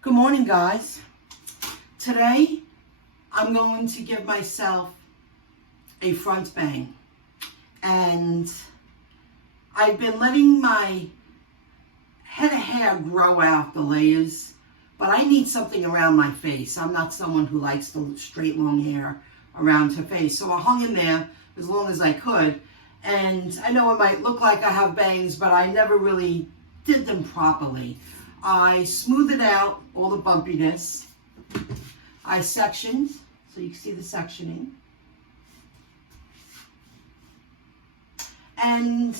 Good morning, guys. Today, I'm going to give myself a front bang. And I've been letting my head of hair grow out the layers, but I need something around my face. I'm not someone who likes the straight, long hair around her face. So I hung in there as long as I could. And I know it might look like I have bangs, but I never really did them properly. I smoothed out all the bumpiness. I sectioned, so you can see the sectioning. And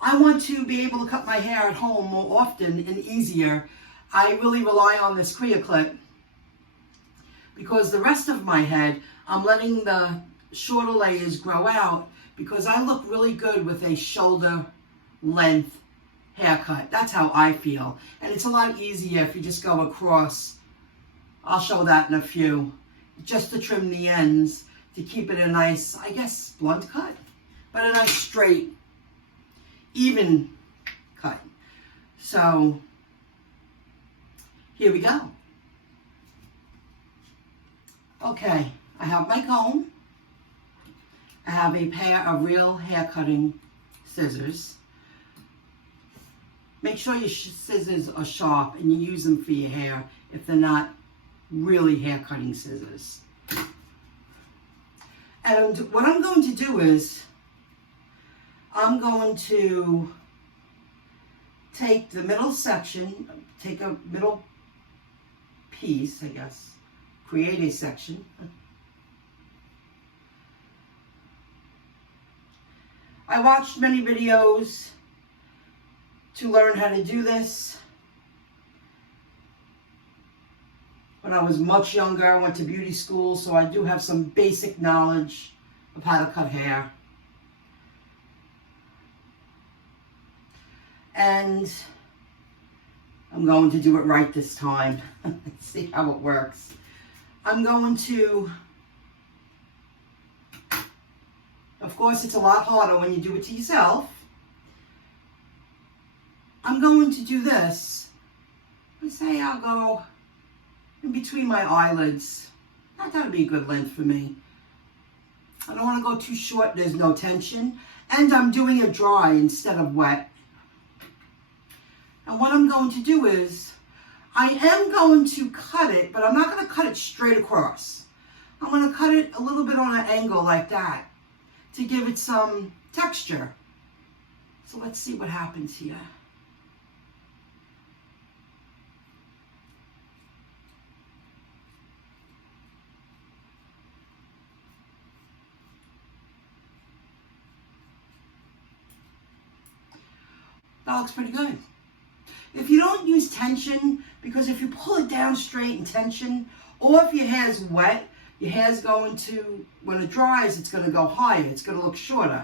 I want to be able to cut my hair at home more often and easier. I really rely on this Crea clip because the rest of my head, I'm letting the shorter layers grow out because I look really good with a shoulder length haircut. That's how I feel. And it's a lot easier if you just go across. I'll show that in a few. Just to trim the ends to keep it a nice, I guess, blunt cut. But a nice straight, even cut. So, here we go. Okay, I have my comb. I have a pair of real hair cutting scissors. Make sure your scissors are sharp and you use them for your hair if they're not really hair cutting scissors. And what I'm going to do is I'm going to take the middle section, take a middle piece, I guess, create a section. I watched many videos to learn how to do this. When I was much younger, I went to beauty school, so I do have some basic knowledge of how to cut hair. And I'm going to do it right this time. Let's see how it works. I'm going to, of course, it's a lot harder when you do it to yourself. I'm going to do this. Let's say I'll go in between my eyelids. That would be a good length for me. I don't want to go too short. There's no tension. And I'm doing it dry instead of wet. And what I'm going to do is, I am going to cut it, but I'm not going to cut it straight across. I'm going to cut it a little bit on an angle like that to give it some texture. So let's see what happens here. That looks pretty good. If you don't use tension, because if you pull it down straight in tension, or if your hair's wet, your hair's going to, when it dries, it's going to go higher. It's going to look shorter.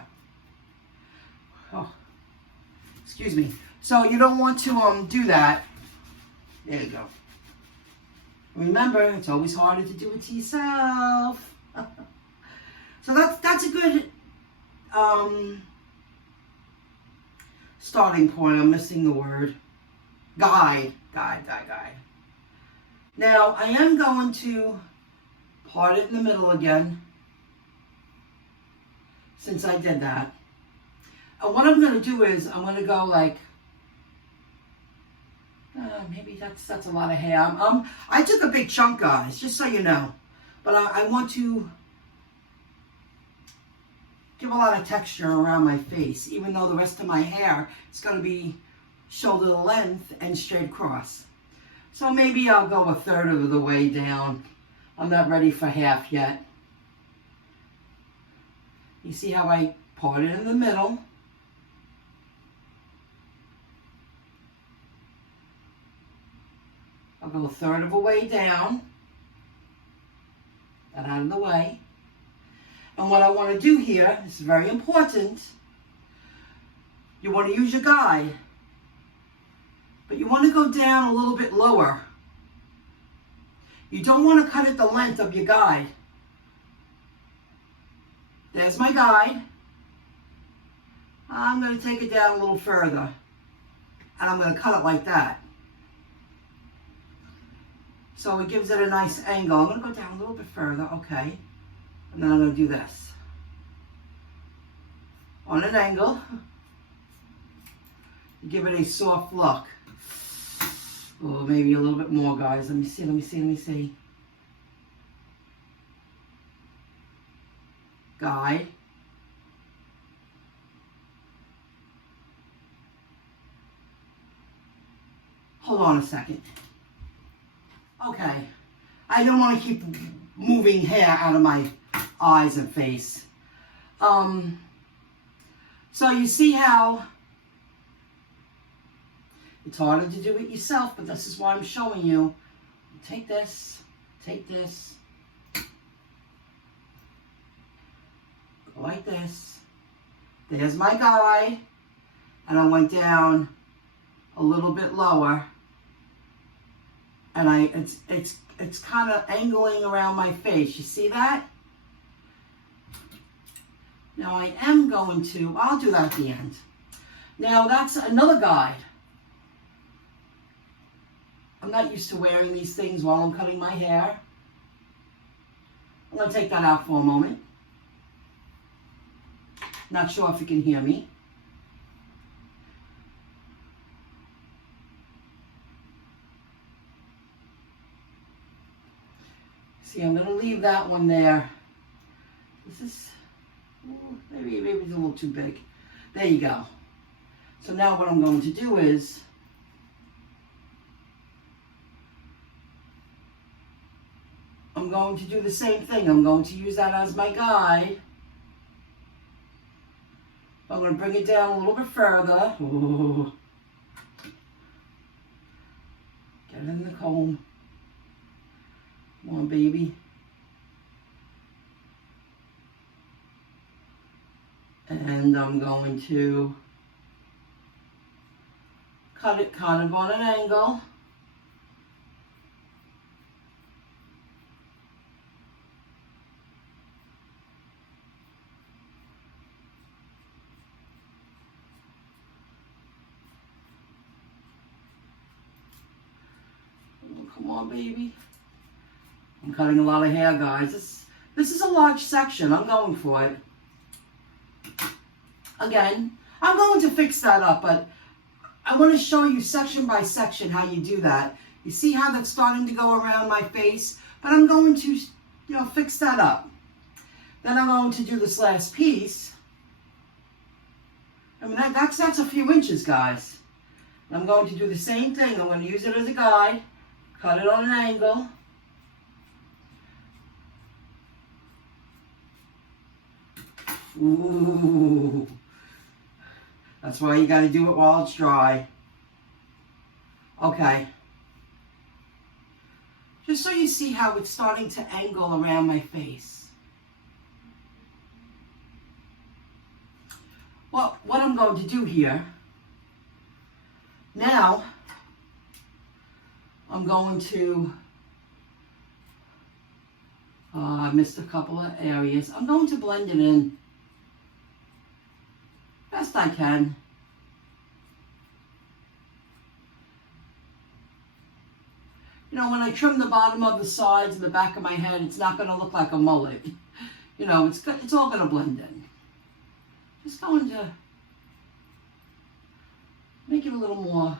Oh, excuse me. So you don't want to do that. There you go. Remember, it's always harder to do it to yourself. So that's a good starting point. I'm missing the word. Guide. Now, I am going to part it in the middle again, since I did that. And what I'm going to do is, I'm going to go like, maybe that's a lot of hair. I took a big chunk, guys, just so you know. But I want to give a lot of texture around my face, even though the rest of my hair is going to be shoulder length and straight across. So maybe I'll go a third of the way down. I'm not ready for half yet. You see how I part it in the middle? I'll go a third of a way down. That out of the way. And what I want to do here is very important. You want to use your guide. But you want to go down a little bit lower. You don't want to cut it the length of your guide. There's my guide. I'm going to take it down a little further. And I'm going to cut it like that. So it gives it a nice angle. I'm going to go down a little bit further, okay. And then I'm going to do this. On an angle. Give it a soft look. Oh, maybe a little bit more, guys. Let me see, let me see, let me see. Guide. Hold on a second. Okay. I don't want to keep moving hair out of my eyes and face. So you see how it's harder to do it yourself, but this is why I'm showing you. Take this, go like this. There's my guide, and I went down a little bit lower, and it's kind of angling around my face. You see that? Now I am going to, I'll do that at the end. Now that's another guide. I'm not used to wearing these things while I'm cutting my hair. I'm going to take that out for a moment. Not sure if you can hear me. See, I'm going to leave that one there. This is, maybe it's a little too big. There you go. So now what I'm going to do is, I'm going to do the same thing. I'm going to use that as my guide. I'm going to bring it down a little bit further. Ooh. Get it in the comb. Come on, baby. And I'm going to cut it kind of on an angle. Come on, baby. I'm cutting a lot of hair, guys. This is a large section. I'm going for it. Again, I'm going to fix that up, but I want to show you section by section how you do that. You see how that's starting to go around my face? But I'm going to, fix that up. Then I'm going to do this last piece. I mean, that's a few inches, guys. I'm going to do the same thing. I'm going to use it as a guide. Cut it on an angle. Ooh. That's why you got to do it while it's dry. Okay. Just so you see how it's starting to angle around my face. Well, what I'm going to do here, now, I'm going to, I missed a couple of areas. I'm going to blend it in best I can. When I trim the bottom of the sides and the back of my head, it's not going to look like a mullet. It's all going to blend in. Just going to make it a little more.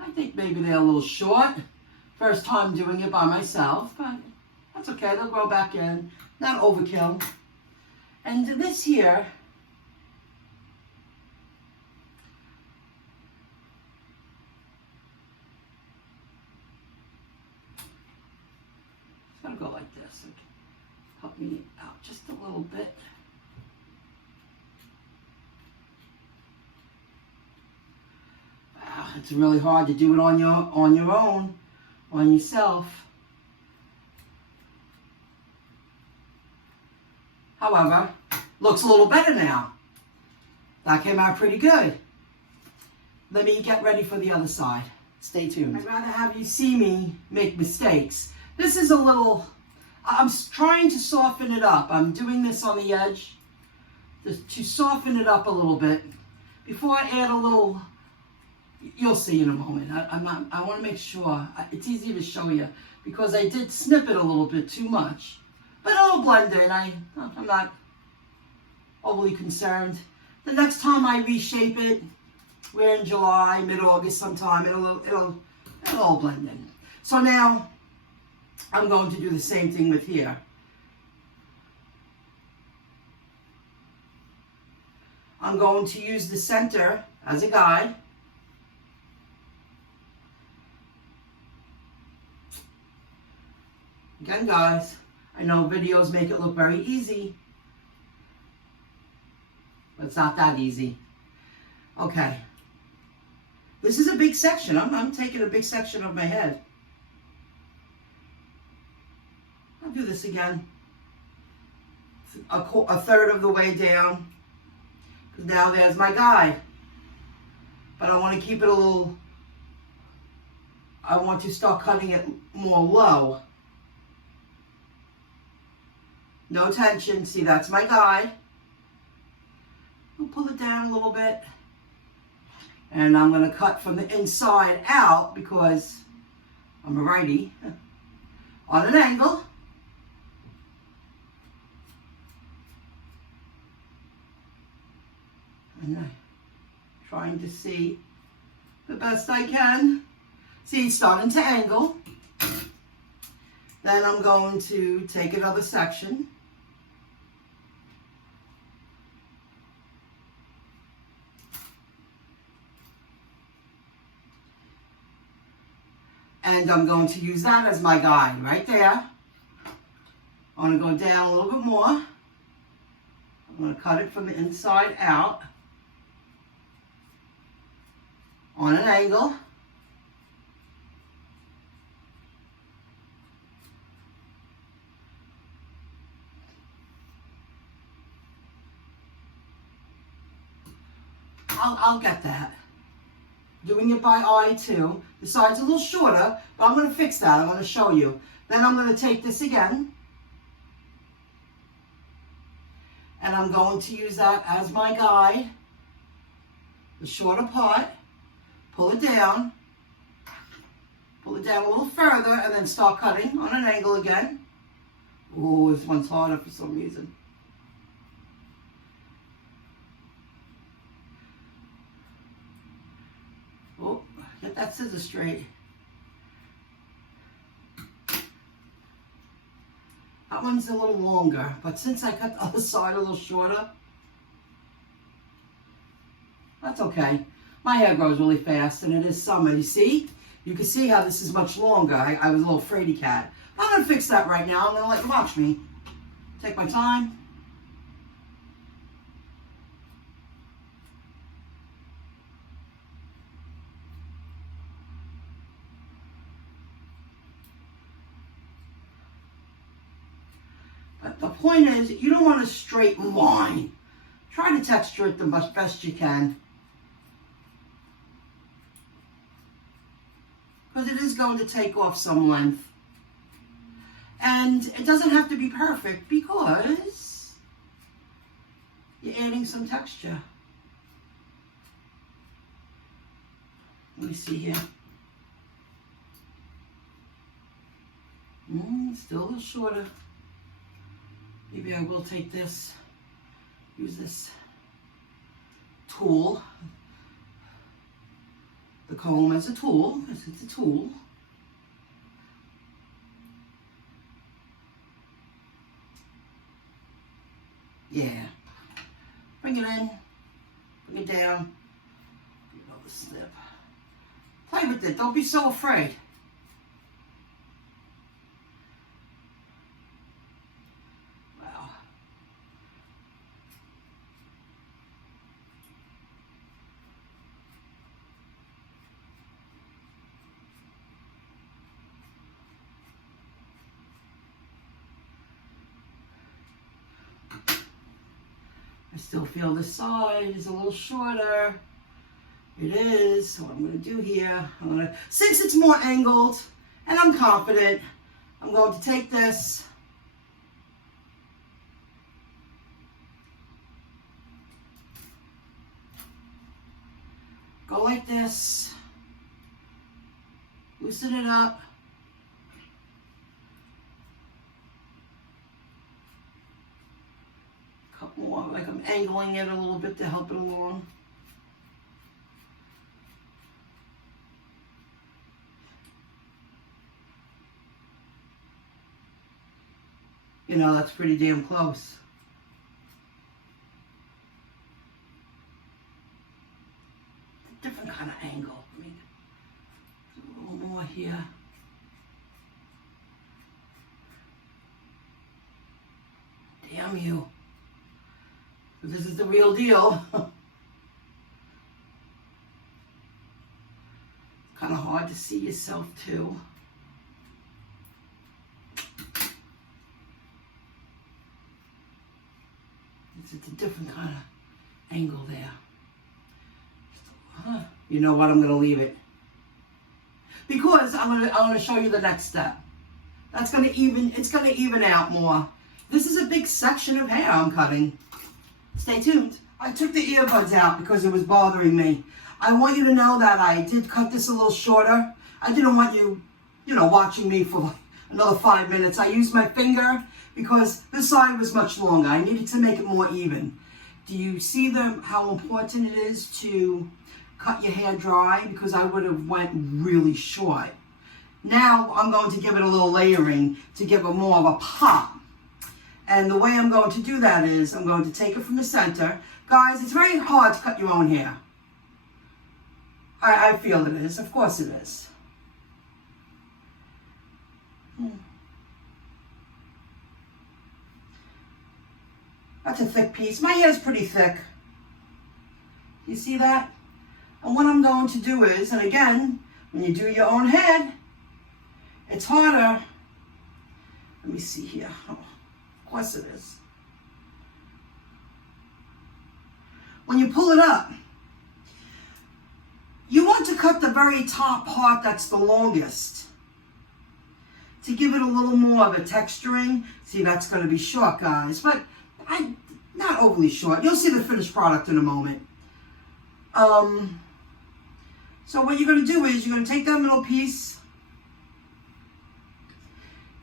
I think maybe they're a little short. First time doing it by myself, but that's okay. They'll grow back in. Not overkill. And this here, it's going to go like this. It can help me out just a little bit. Wow, it's really hard to do it on your own, on yourself. However, looks a little better now. That came out pretty good. Let me get ready for the other side. Stay tuned. I'd rather have you see me make mistakes. This is a little, I'm trying to soften it up. I'm doing this on the edge to soften it up a little bit before I add a little You'll see in a moment. I want to make sure. It's easy to show you because I did snip it a little bit too much. But it'll blend in. I'm not overly concerned. The next time I reshape it, we're in July, mid-August sometime, it'll all blend in. So now, I'm going to do the same thing with here. I'm going to use the center as a guide. Again, guys, I know videos make it look very easy, but it's not that easy. Okay. This is a big section. I'm taking a big section of my head. I'll do this again. A third of the way down. Because now there's my guide. But I want to keep it a little, I want to start cutting it more low. No tension. See, that's my guide. I'll pull it down a little bit. And I'm going to cut from the inside out because I'm a righty on an angle. And I'm trying to see the best I can. See, it's starting to angle. Then I'm going to take another section. And I'm going to use that as my guide right there. I'm going to go down a little bit more. I'm going to cut it from the inside out on an angle. I'll get that. Doing it by eye too. The side's a little shorter, but I'm going to fix that. I'm going to show you. Then I'm going to take this again. And I'm going to use that as my guide. The shorter part. Pull it down. Pull it down a little further and then start cutting on an angle again. Oh, this one's harder for some reason. Oh, get that scissor straight. That one's a little longer, but since I cut the other side a little shorter, that's okay. My hair grows really fast, and it is summer. You see? You can see how this is much longer. I was a little fraidy cat. I'm going to fix that right now. I'm going to let you watch me. Take my time. But the point is, you don't want a straight line. Try to texture it the best you can. Because it is going to take off some length. And it doesn't have to be perfect because you're adding some texture. Let me see here. Still a little shorter. Maybe I will take this, use this tool, the comb as a tool, because it's a tool. Yeah. Bring it in, bring it down, another snip. Play with it, don't be so afraid. I still feel this side is a little shorter. It is. So what I'm going to do here, since it's more angled and I'm confident, I'm going to take this Go like this. Loosen it up. A couple more, like I'm angling it a little bit to help it along. You know, that's pretty damn close. Different kind of angle. I mean, a little more here. Damn you. This is the real deal. Kind of hard to see yourself too. It's a different kind of angle there. You know what? I'm going to leave it because I'm going to show you the next step. That's going to even. It's going to even out more. This is a big section of hair I'm cutting. Stay tuned. I took the earbuds out because it was bothering me. I want you to know that I did cut this a little shorter. I didn't want you, watching me for another 5 minutes. I used my finger because this side was much longer. I needed to make it more even. Do you see how important it is to cut your hair dry? Because I would have went really short. Now I'm going to give it a little layering to give it more of a pop. And the way I'm going to do that is I'm going to take it from the center. Guys, it's very hard to cut your own hair. I feel it is. Of course it is. That's a thick piece. My hair is pretty thick. You see that? And what I'm going to do is, and again, when you do your own head, it's harder. Let me see here. Oh, of course it is. When you pull it up, you want to cut the very top part that's the longest to give it a little more of a texturing. See, that's going to be short, guys, but not overly short. You'll see the finished product in a moment. So what you're going to do is you're going to take that middle piece.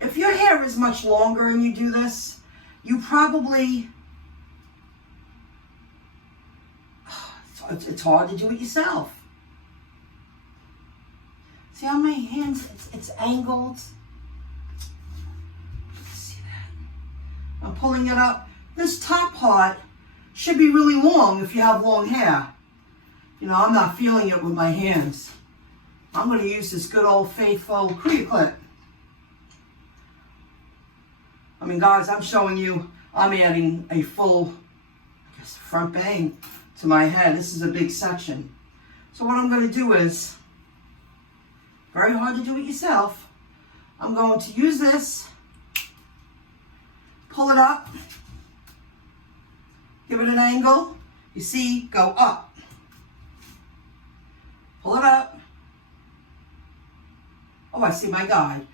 If your hair is much longer and you do this, you probably, it's hard to do it yourself. See how my hands, it's angled. See that? I'm pulling it up. This top part should be really long if you have long hair. I'm not feeling it with my hands. I'm going to use this good old faithful Korea clip. I mean, guys, I'm showing you, I'm adding a full, front bang to my head. This is a big section. So what I'm going to do is, very hard to do it yourself, I'm going to use this, pull it up, give it an angle. You see, go up. Pull it up. Oh, I see my guide.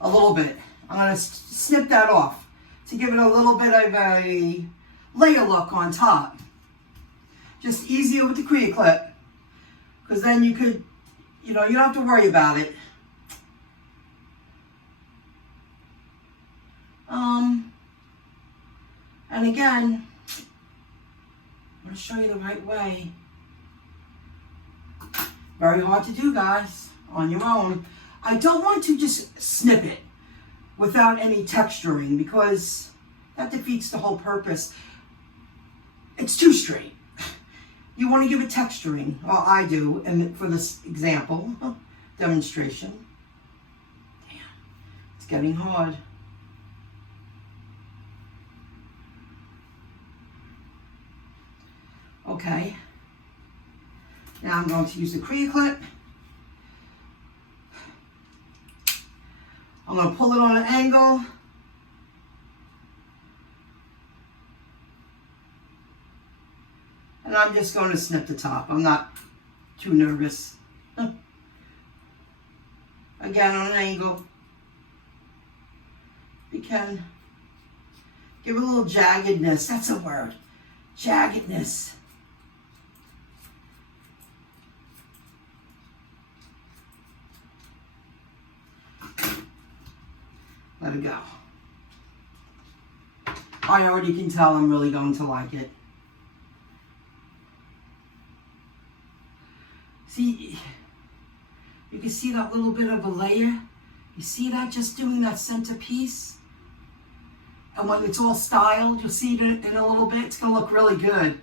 A little bit. I'm going to snip that off to give it a little bit of a layer look on top. Just easier with the Korea clip. Because then you could, you don't have to worry about it. And again, I'm going to show you the right way. Very hard to do, guys, on your own. I don't want to just snip it without any texturing because that defeats the whole purpose. It's too straight. You want to give it texturing. Well, I do, and for this example, demonstration. Damn, it's getting hard. Okay. Now I'm going to use the Korea clip. I'm going to pull it on an angle. And I'm just going to snip the top. I'm not too nervous. Again, on an angle. You can give it a little jaggedness. That's a word. Jaggedness. let it go. I already can tell I'm really going to like it. See, you can see that little bit of a layer. You see that, just doing that center piece? And when it's all styled, you'll see it in a little bit. It's going to look really good.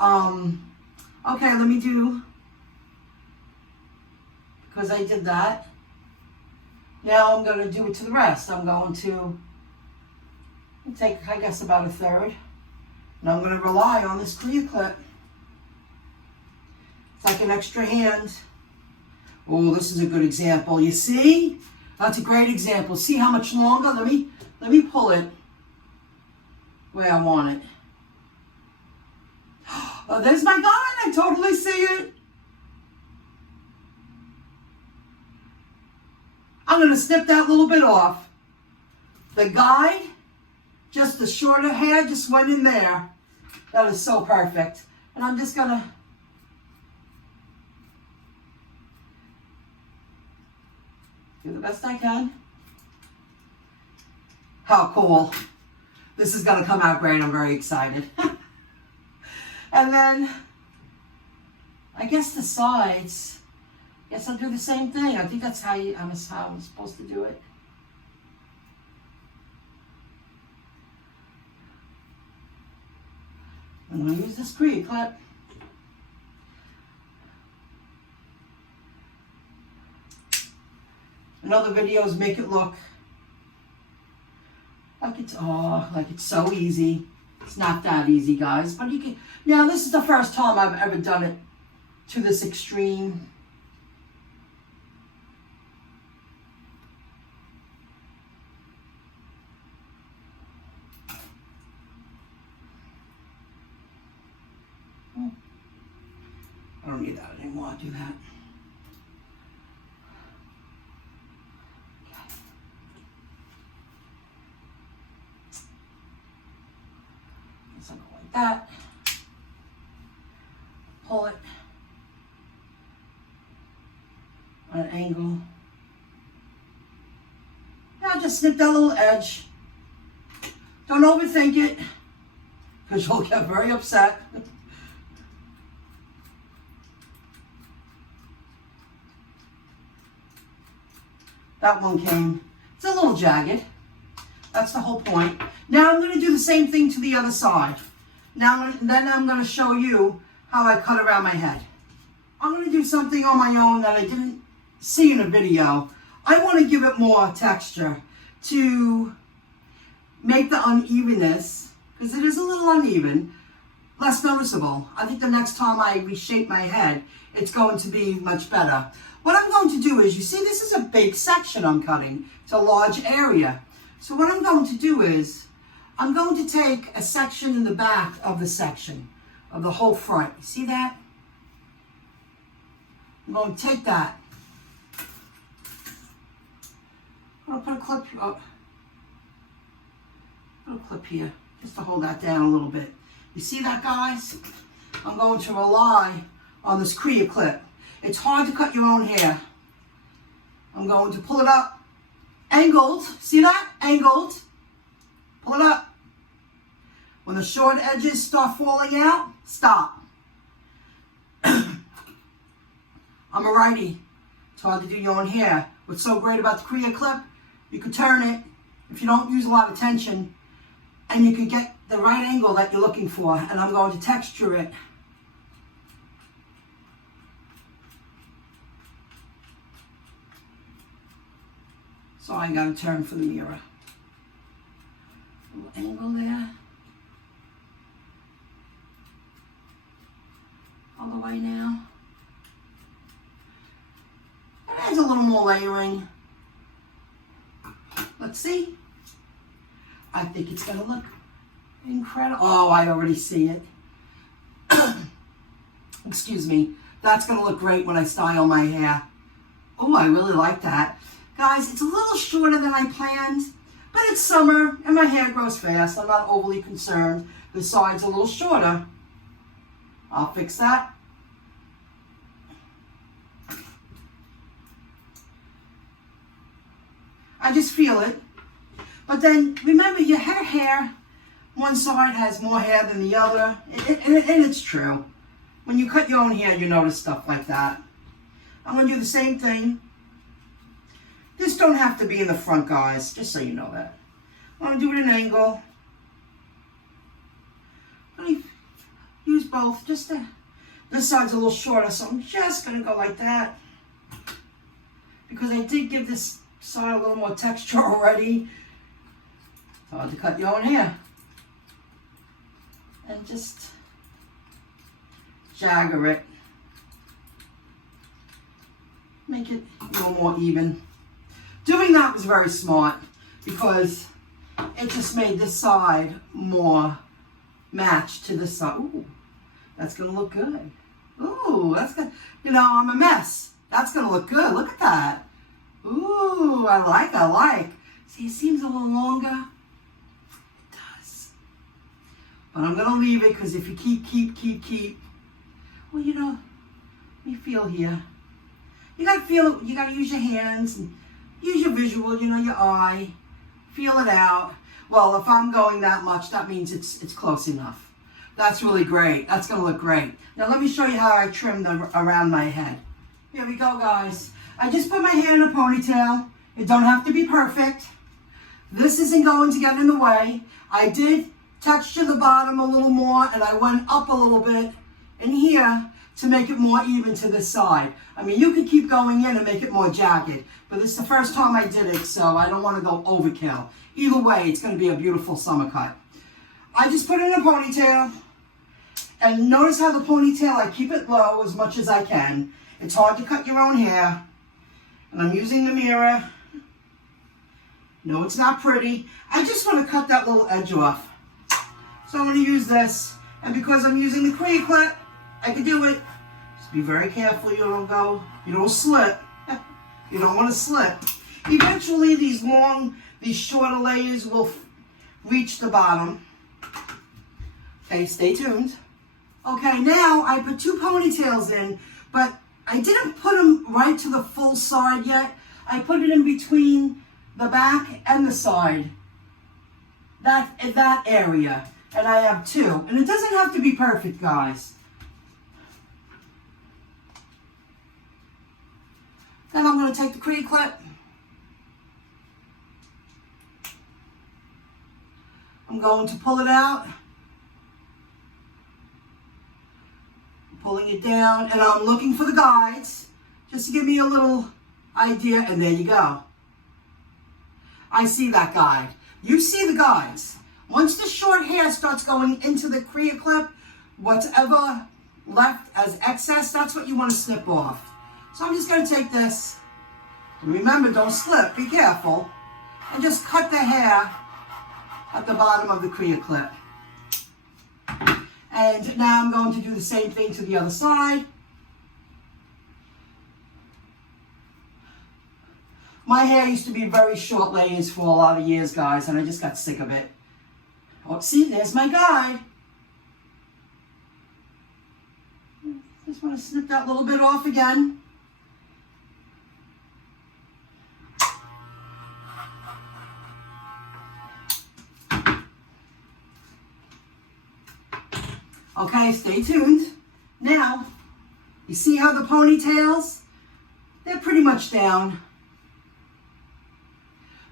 Okay, let me do, because I did that. Now I'm going to do it to the rest. I'm going to take, I guess, about a third. And I'm going to rely on this clear clip. It's like an extra hand. Oh, this is a good example. You see? That's a great example. See how much longer? Let me pull it where I want it. Oh, there's my guide. I totally see it. I'm going to snip that little bit off. The guide, just the shorter hair, just went in there. That is so perfect. And I'm just going to do the best I can. How cool. This is going to come out great. I'm very excited. And then, I guess the sides, I guess I'll do the same thing. I think that's how I'm supposed to do it. I'm going to use this crease clip. In other videos, make it look like it's so easy. It's not that easy, guys, but you can. Now, this is the first time I've ever done it to this extreme. I don't need that anymore. I'll do that. Something like that. Pull it on an angle. Now just snip that little edge. Don't overthink it, because you'll get very upset. That one came. It's a little jagged. That's the whole point. Now I'm going to do the same thing to the other side. Then I'm going to show you how I cut around my head. I'm going to do something on my own that I didn't see in a video. I want to give it more texture to make the unevenness, because it is a little uneven, less noticeable. I think the next time I reshape my head, it's going to be much better. What I'm going to do is, you see, this is a big section I'm cutting. It's a large area. So what I'm going to do is, I'm going to take a section in the back of the section, of the whole front. You see that? I'm going to take that. I'm going to put a clip here, just to hold that down a little bit. You see that, guys? I'm going to rely on this Kriya clip. It's hard to cut your own hair. I'm going to pull it up, angled. See that? Angled. Pull it up. When the short edges start falling out, stop. I'm a righty. It's hard to do your own hair. What's so great about the Kriya clip, you can turn it if you don't use a lot of tension, and you can get the right angle that you're looking for. And I'm going to texture it. So I got to turn for the mirror. A little angle there. All the way now. It adds a little more layering. Let's see. I think it's going to look incredible. Oh, I already see it. Excuse me. That's going to look great when I style my hair. Oh, I really like that. Guys, it's a little shorter than I planned, but it's summer and my hair grows fast. I'm not overly concerned. The side's a little shorter. I'll fix that. I just feel it. But then, remember, your head of hair, one side has more hair than the other. And it's true. When you cut your own hair, you notice stuff like that. I'm going to do the same thing. This don't have to be in the front, guys, just so you know that. I'm going to do it at an angle. I'm going to use both. This side's a little shorter, so I'm just going to go like that. Because I did give this side a little more texture already. It's hard to cut your own hair. And just jagger it. Make it a little more even. Doing that was very smart because it just made this side more matched to this side. Ooh, that's going to look good. Ooh, that's good. You know, I'm a mess. That's going to look good. Look at that. Ooh, I like. See, it seems a little longer. It does. But I'm going to leave it because if you keep, well, you know, let me feel here. You got to feel it. You got to use your hands and use your visual, you know, your eye. Feel it out. Well, if I'm going that much, that means it's close enough. That's really great. That's going to look great. Now, let me show you how I trim around my head. Here we go, guys. I just put my hair in a ponytail. It don't have to be perfect. This isn't going to get in the way. I did texture the bottom a little more, and I went up a little bit in here to make it more even to this side. I mean, you could keep going in and make it more jagged, but this is the first time I did it, so I don't want to go overkill. Either way, it's going to be a beautiful summer cut. I just put it in a ponytail, and notice how the ponytail, I keep it low as much as I can. It's hard to cut your own hair, and I'm using the mirror. No, it's not pretty. I just want to cut that little edge off. So I'm going to use this, and because I'm using the Korea clip, I can do it. Just be very careful you don't slip. You don't want to slip. Eventually these shorter layers will reach the bottom. Okay, stay tuned. Okay, now I put 2 ponytails in, but I didn't put them right to the full side yet. I put it in between the back and the side. That area. And I have 2. And it doesn't have to be perfect, guys. Then I'm going to take the Korea clip. I'm going to pull it out. I'm pulling it down, and I'm looking for the guides just to give me a little idea, and there you go. I see that guide. You see the guides. Once the short hair starts going into the Korea clip, whatever left as excess, that's what you want to snip off. So I'm just going to take this, and remember, don't slip, be careful, and just cut the hair at the bottom of the Korea clip. And now I'm going to do the same thing to the other side. My hair used to be very short layers for a lot of years, guys, and I just got sick of it. Oh, see, there's my guide. Just want to snip that little bit off again. Okay, stay tuned. Now, you see how the ponytails, they're pretty much down.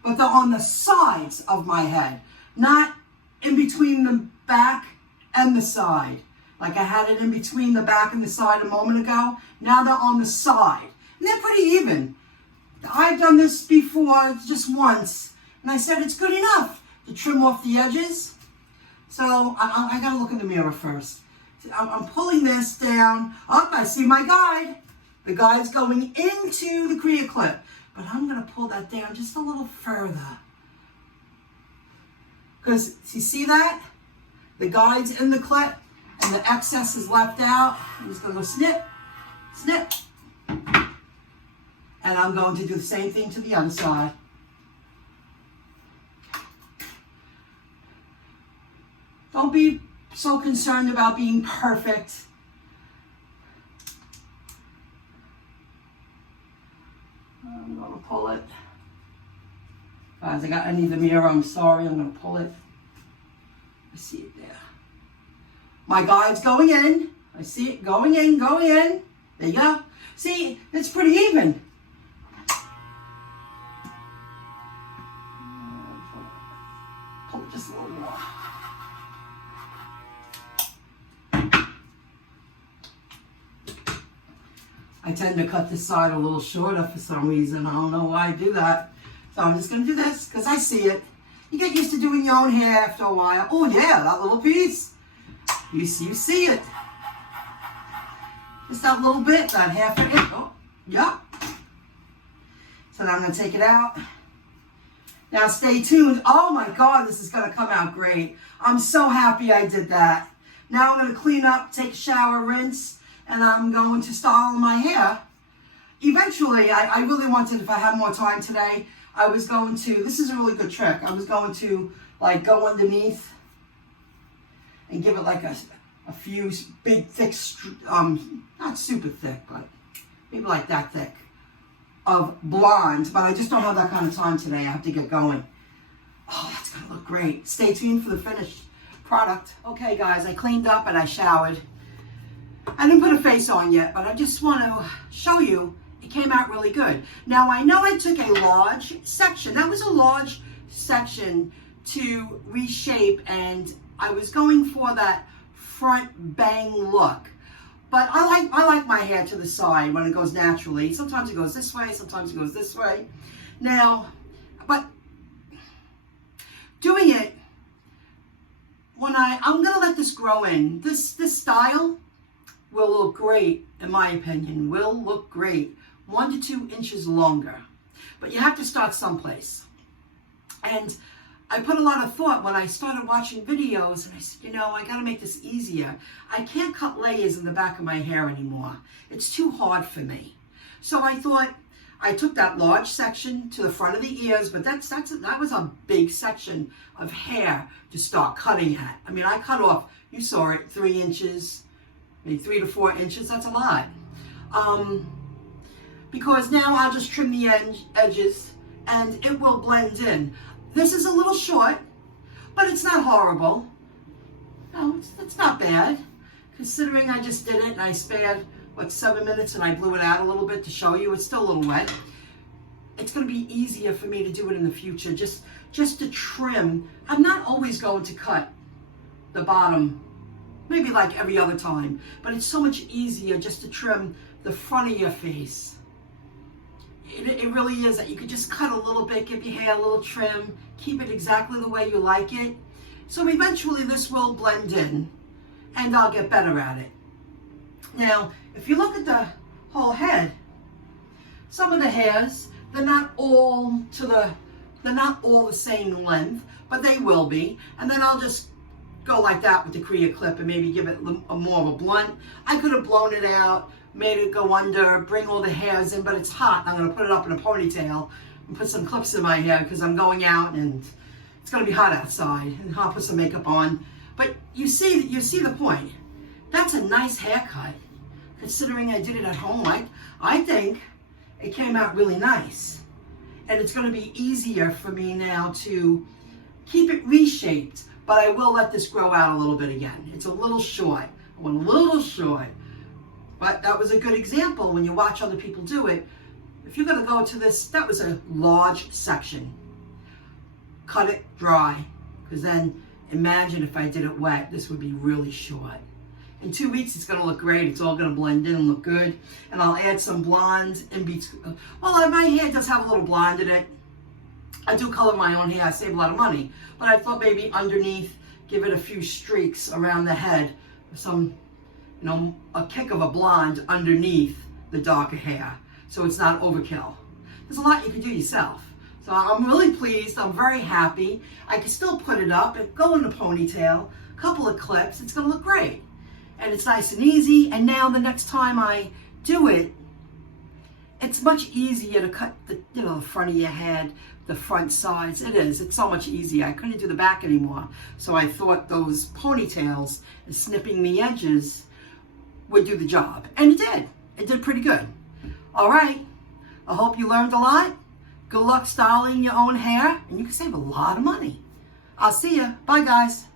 But they're on the sides of my head, not in between the back and the side. Like I had it in between the back and the side a moment ago. Now they're on the side. And they're pretty even. I've done this before just once. And I said it's good enough to trim off the edges. So I got to look in the mirror first. I'm pulling this down. Oh, I see my guide. The guide's going into the Korea clip. But I'm going to pull that down just a little further. Because, you see that? The guide's in the clip, and the excess is left out. I'm just going to go snip, snip. And I'm going to do the same thing to the other side. Don't be so concerned about being perfect. I'm going to pull it. Guys, I need the mirror. I'm sorry. I'm going to pull it. I see it there. My guide's going in. I see it going in, going in. There you go. See, it's pretty even. Pull it just a little more. I tend to cut this side a little shorter for some reason. I don't know why I do that. So I'm just going to do this because I see it. You get used to doing your own hair after a while. Oh yeah, that little piece. You see it. Just that little bit, that half an inch. Oh, yeah. So now I'm going to take it out. Now stay tuned. Oh my God, this is going to come out great. I'm so happy I did that. Now I'm going to clean up, take a shower, rinse, and I'm going to style my hair. Eventually, I really wanted, if I had more time today, I was going to, this is a really good trick, I was going to like go underneath and give it like a few big, thick, not super thick, but maybe like that thick, of blonde. But I just don't have that kind of time today. I have to get going. Oh, that's going to look great. Stay tuned for the finished product. Okay, guys, I cleaned up and I showered. I didn't put a face on yet, but I just want to show you it came out really good. Now, I know I took a large section. That was a large section to reshape, and I was going for that front bang look. But I like my hair to the side when it goes naturally. Sometimes it goes this way, sometimes it goes this way. Now, but doing it, when I'm gonna let this grow in. This style will look great, in my opinion, will look great. 1 to 2 inches longer. But you have to start someplace. And I put a lot of thought when I started watching videos, and I said, you know, I got to make this easier. I can't cut layers in the back of my hair anymore. It's too hard for me. So I thought, I took that large section to the front of the ears, but that was a big section of hair to start cutting at. I mean, I cut off, you saw it, 3 inches, maybe 3 to 4 inches. That's a lot. Because now I'll just trim the edges and it will blend in. This is a little short, but it's not horrible. No, it's not bad. Considering I just did it and I spared, what, 7 minutes, and I blew it out a little bit to show you. It's still a little wet. It's going to be easier for me to do it in the future, just to trim. I'm not always going to cut the bottom, maybe like every other time, but it's so much easier just to trim the front of your face. It really is that you could just cut a little bit, give your hair a little trim, keep it exactly the way you like it. So eventually this will blend in and I'll get better at it. Now, if you look at the whole head, some of the hairs, they're not all the same length, but they will be. And then I'll just go like that with the Korea clip and maybe give it more of a blunt. I could have blown it out, made it go under, bring all the hairs in, but it's hot. I'm going to put it up in a ponytail and put some clips in my hair because I'm going out and it's going to be hot outside, and I'll put some makeup on. But you see the point. That's a nice haircut. Considering I did it at home, I think it came out really nice. And it's going to be easier for me now to keep it reshaped, but I will let this grow out a little bit again. It's a little short. I went a little short. But that was a good example when you watch other people do it. If you're going to go to this, that was a large section. Cut it dry, because then imagine if I did it wet, this would be really short. In 2 weeks, it's going to look great. It's all going to blend in and look good. And I'll add some blonde in between. Well, my hair does have a little blonde in it. I do color my own hair. I save a lot of money. But I thought maybe underneath, give it a few streaks around the head. Some, you know, a kick of a blonde underneath the darker hair. So it's not overkill. There's a lot you can do yourself. So I'm really pleased. I'm very happy. I can still put it up and go in a ponytail, a couple of clips. It's going to look great. And it's nice and easy. And now the next time I do it, it's much easier to cut the, the front of your head, the front sides. It is. It's so much easier. I couldn't do the back anymore. So I thought those ponytails and snipping the edges would do the job. And it did. It did pretty good. All right. I hope you learned a lot. Good luck styling your own hair, and you can save a lot of money. I'll see ya. Bye, guys.